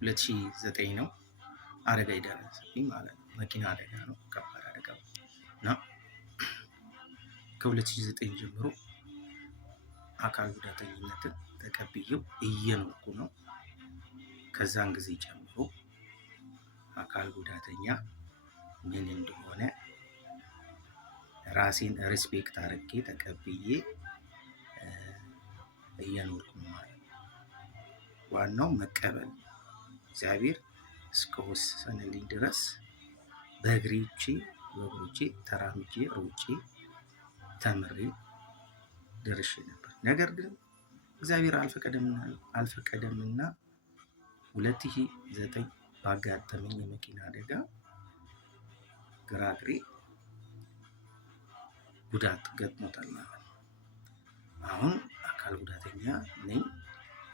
2009 ነው አደጋ የደረሰብኝ ማለት ነው። መኪና አደጋ ነው፣ ከባድ አደጋ እና ከ2009 ጀምሮ አካል ጉዳተኝነትን ተቀብዬው እየኖርኩ ነው። ከዛን ጊዜ ጀምሮ አካል ጉዳተኛ ምን እንደሆነ ራሴን ሪስፔክት አድርጌ ተቀብዬ እየኖርኩ ነው ማለት ነው። ዋናው መቀበል፣ እግዚአብሔር እስከወሰነልኝ ድረስ በእግሮቼ ተራምጄ ሮጬ ተምሬ ደርሼ ነበር። ነገር ግን እግዚአብሔር አልፈቀደምና 2009 ባጋጠመኝ የመኪና አደጋ ግራ እግሬ ጉዳት ገጥሞታል ማለት ነው። አሁን አካል ጉዳተኛ ነኝ፣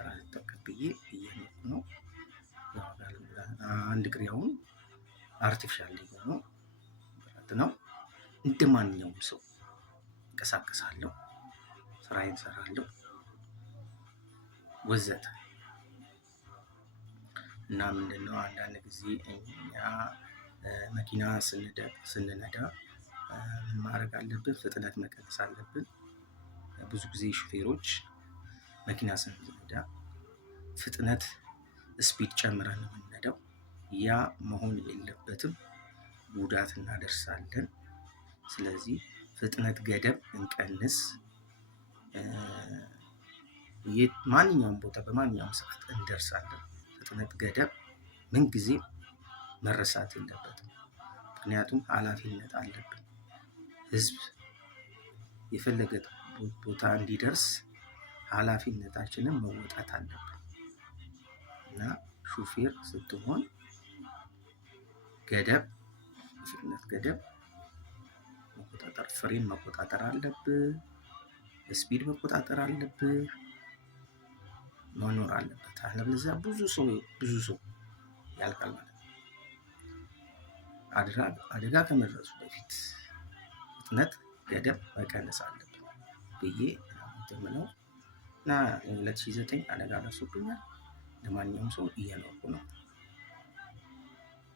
ራሴን ተቀብዬ እየኖርኩ ነው። አንድ እግሬ አሁን አርቲፊሻል ሆኖ ነው። እንደ ማንኛውም ሰው እንቀሳቀሳለሁ፣ ስራዬን እሰራለሁ ወዘተ። እና ምንድነው አንዳንድ ጊዜ እኛ መኪና ስንነዳ ምን ማድረግ አለብን? ፍጥነት መቀነስ አለብን። ብዙ ጊዜ ሹፌሮች መኪና ስንነዳ ፍጥነት ስፒድ ጨምረን ነው የምንነዳው። ያ መሆን የለበትም፣ ጉዳት እናደርሳለን። ስለዚህ ፍጥነት ገደብ እንቀንስ። ማንኛውም ቦታ በማንኛውም ሰዓት እንደርሳለን። ፍጥነት ገደብ ምንጊዜ መረሳት የለበትም። ምክንያቱም ኃላፊነት አለብን። ህዝብ የፈለገ ቦታ እንዲደርስ ኃላፊነታችንን መወጣት አለብን እና ሹፌር ስትሆን ገደብ፣ ፍጥነት ገደብ መቆጣጠር፣ ፍሬን መቆጣጠር አለብህ፣ ስፒድ መቆጣጠር አለብህ፣ መኖር አለበት። አለበለዚያ ብዙ ሰው ያልቃል ማለት ነው። አደጋ ከመድረሱ በፊት ፍጥነት ገደብ መቀነስ አለብን ብዬ የምለው እና 2009 አደጋ ደርሶብኛል። ለማንኛውም ሰው እየኖርኩ ነው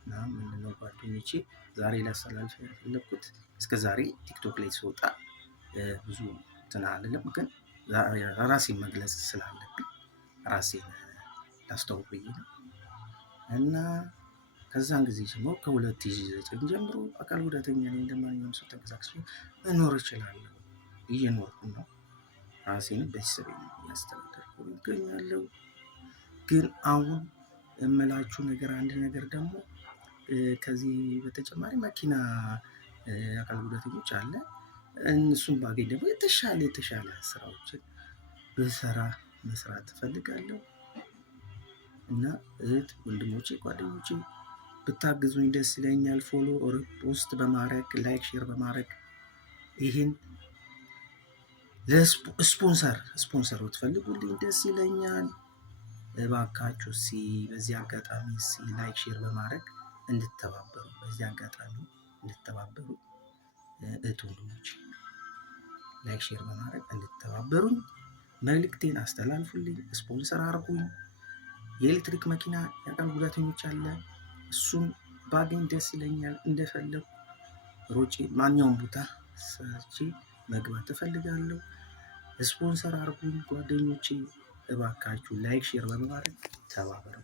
እና ምንድነው ጓደኞቼ ዛሬ ላስተላልፍ የፈለኩት፣ እስከ ዛሬ ቲክቶክ ላይ ስወጣ ብዙ እንትን አልልም፣ ግን ራሴን መግለጽ ስላለብኝ ራሴን ላስተዋውቅ ብዬ ነው እና ከዛን ጊዜ ጀምሮ ከ2009 ጀምሮ አካል ጉዳተኛ ነኝ። እንደማንኛውም ሰው ተንቀሳቅሼ መኖር እችላለሁ፣ እየኖርኩ ነው። ራሴን ቤተሰቤን እያስተዳደርኩ እገኛለሁ። ግን አሁን የምላችሁ ነገር አንድ ነገር ደግሞ ከዚህ በተጨማሪ መኪና አካል ጉዳተኞች አለ፣ እነሱን ባገኝ ደግሞ የተሻለ ስራዎችን ብሰራ መስራት እፈልጋለሁ እና እህት ወንድሞቼ፣ ጓደኞቼ ብታግዙኝ ደስ ይለኛል። ፎሎ ፖስት በማድረግ ላይክ፣ ሼር በማድረግ ይህን ስፖንሰር ብትፈልጉልኝ ደስ ይለኛል። እባካችሁ በዚህ አጋጣሚ ላይክ ሼር በማድረግ እንድተባበሩ እህት ወንድሞቼ ላይክ ሼር በማድረግ እንድተባበሩኝ መልእክቴን አስተላልፉልኝ። ስፖንሰር አድርጉኝ። የኤሌክትሪክ መኪና የአካል ጉዳተኞች አለ፣ እሱን ባገኝ ደስ ይለኛል። እንደፈለጉ ሮጬ ማንኛውም ቦታ ሰርቼ መግባት እፈልጋለሁ። ስፖንሰር አድርጉኝ ጓደኞቼ፣ እባካችሁ ላይክ ሼር በማድረግ ተባበሩ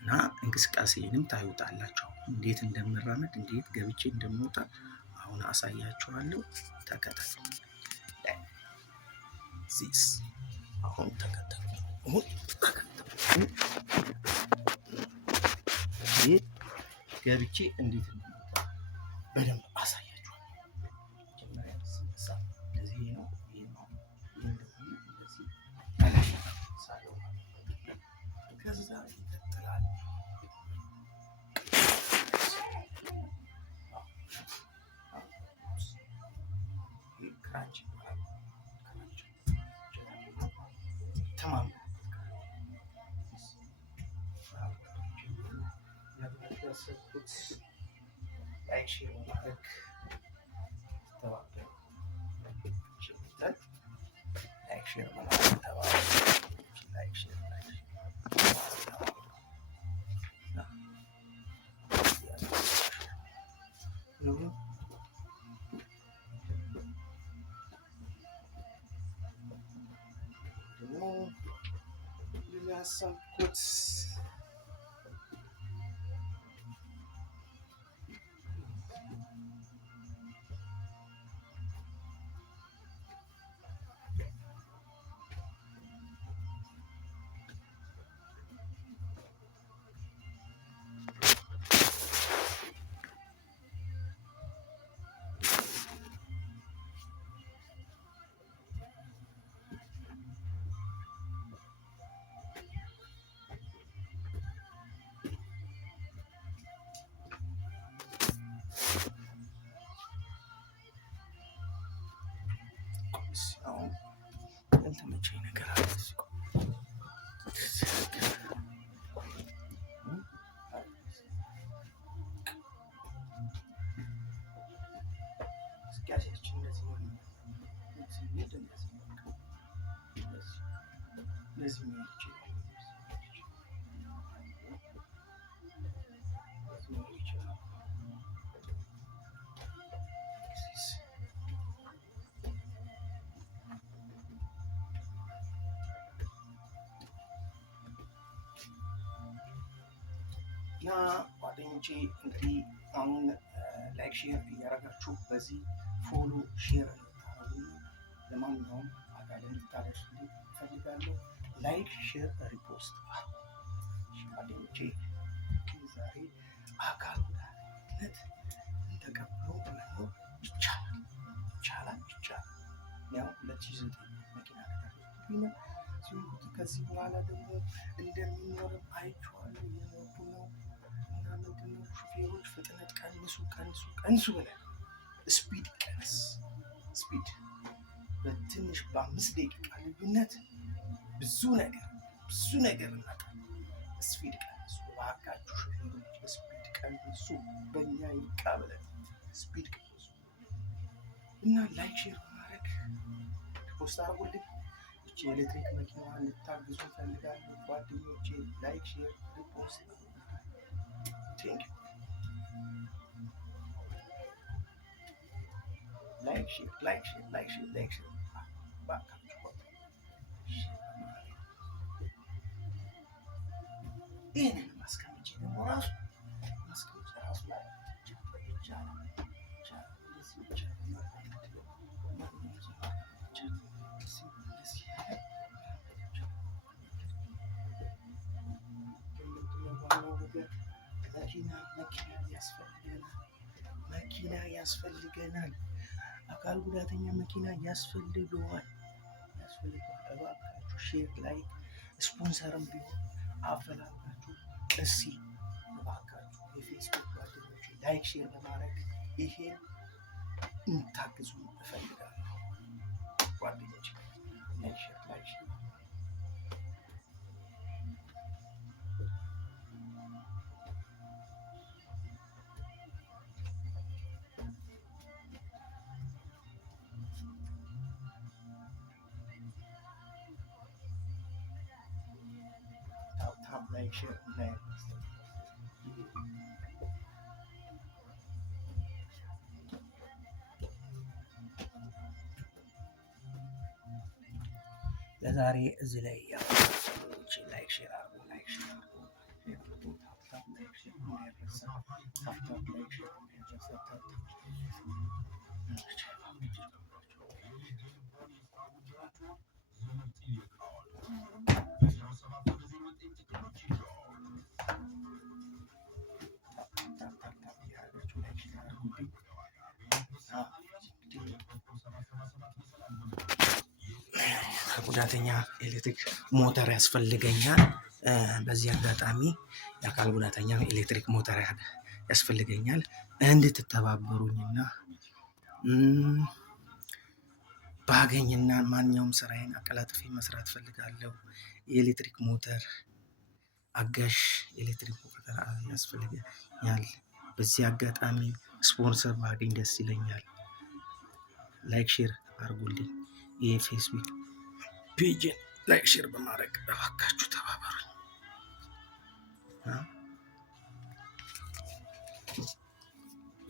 እና እንቅስቃሴንም ታዩታላችሁ። እንዴት እንደምራመድ፣ እንዴት ገብቼ እንደምወጣ አሁን አሳያችኋለሁ። ተከታተሉ። አሁን ተከተሉ። ይህ ገብቼ እንዴት እንደምወጣ በደንብ አሳያችኋለሁ። ከዛ ይቀጥላል። ላይክ ሼር በማድረግ ላይክ ሼር ያሰብኩት። ያልተመቸኝ ነገር አለ። እና ጓደኞቼ እንግዲህ አሁን ላይክ ሼር እያደረጋችሁ በዚህ ፎሎ ሼር እንድታረጉ ለማንኛውም አካል እንድታደርሱልኝ እፈልጋለሁ። ላይክ ሼር ሪፖስት ጓደኞቼ ዛሬ አካል ጉዳተኝነት ተቀብሎ መኖር ይቻላል። ያው 2009 መኪና አደጋ ከዚህ በኋላ ደግሞ እንደሚኖርም አይቼዋለሁ። እየኖርኩ ነው። እና ምንድነው ሹፌሮች ፍጥነት ቀንሱ ብለን ስፒድ ቀንስ፣ ስፒድ በትንሽ በ5 ደቂቃ ልዩነት ብዙ ነገር እናጣለን። ስፒድ ቀንሱ እባካችሁ ሹፌሮች፣ ስፒድ ቀንሱ። በእኛ ይብቃ ብለን ስፒድ ቀንሱ እና ላይክ ሼር በማድረግ ፖስት አድርጉልኝ። የኤሌክትሪክ መኪና እንድታግዙ ፈልጋለሁ ጓደኞቼ። ላይክ ሼር ሪፖስት ቴንክ ዩ። ላይክ ሼር ይህንን ማስቀመጫ ደግሞ ራሱ ላይ መኪና ያስፈልገናል። አካል ጉዳተኛ መኪና ያስፈልገዋል። እባካችሁ ሼር ላይ ስፖንሰርም ቢሆን አፈላልጋችሁ እስኪ እባካችሁ የፌስቡክ ጓደኞች ላይክ ሼር በማድረግ ይሄን እንታግዙ እፈልጋለሁ ጓደኞች። ላይክ ሼር ለዛሬ እዚህ ላይ ላይክ ሼር አድርጉ። ጉዳተኛ ኤሌክትሪክ ሞተር ያስፈልገኛል። በዚህ አጋጣሚ የአካል ጉዳተኛ ኤሌክትሪክ ሞተር ያስፈልገኛል እንድትተባበሩኝና ባገኝና ማንኛውም ስራዬን አቀላጥፌ መስራት ፈልጋለሁ። የኤሌክትሪክ ሞተር አጋዥ ኤሌክትሪክ ሞተር ያስፈልገኛል። በዚህ አጋጣሚ ስፖንሰር ባገኝ ደስ ይለኛል። ላይክ ሼር አድርጉልኝ። የፌስቡክ ፔጅ ላይክ ሼር በማድረግ እባካችሁ ተባበሩኝ።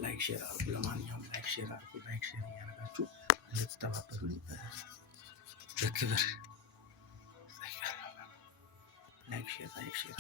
ላይክ ሼር አድርጉ። ለማንኛውም ላይክ ሼር አድርጉ። ላይክ ሼር እያደረጋችሁ እንድትተባበሩኝ በክብር ላይክ ሼር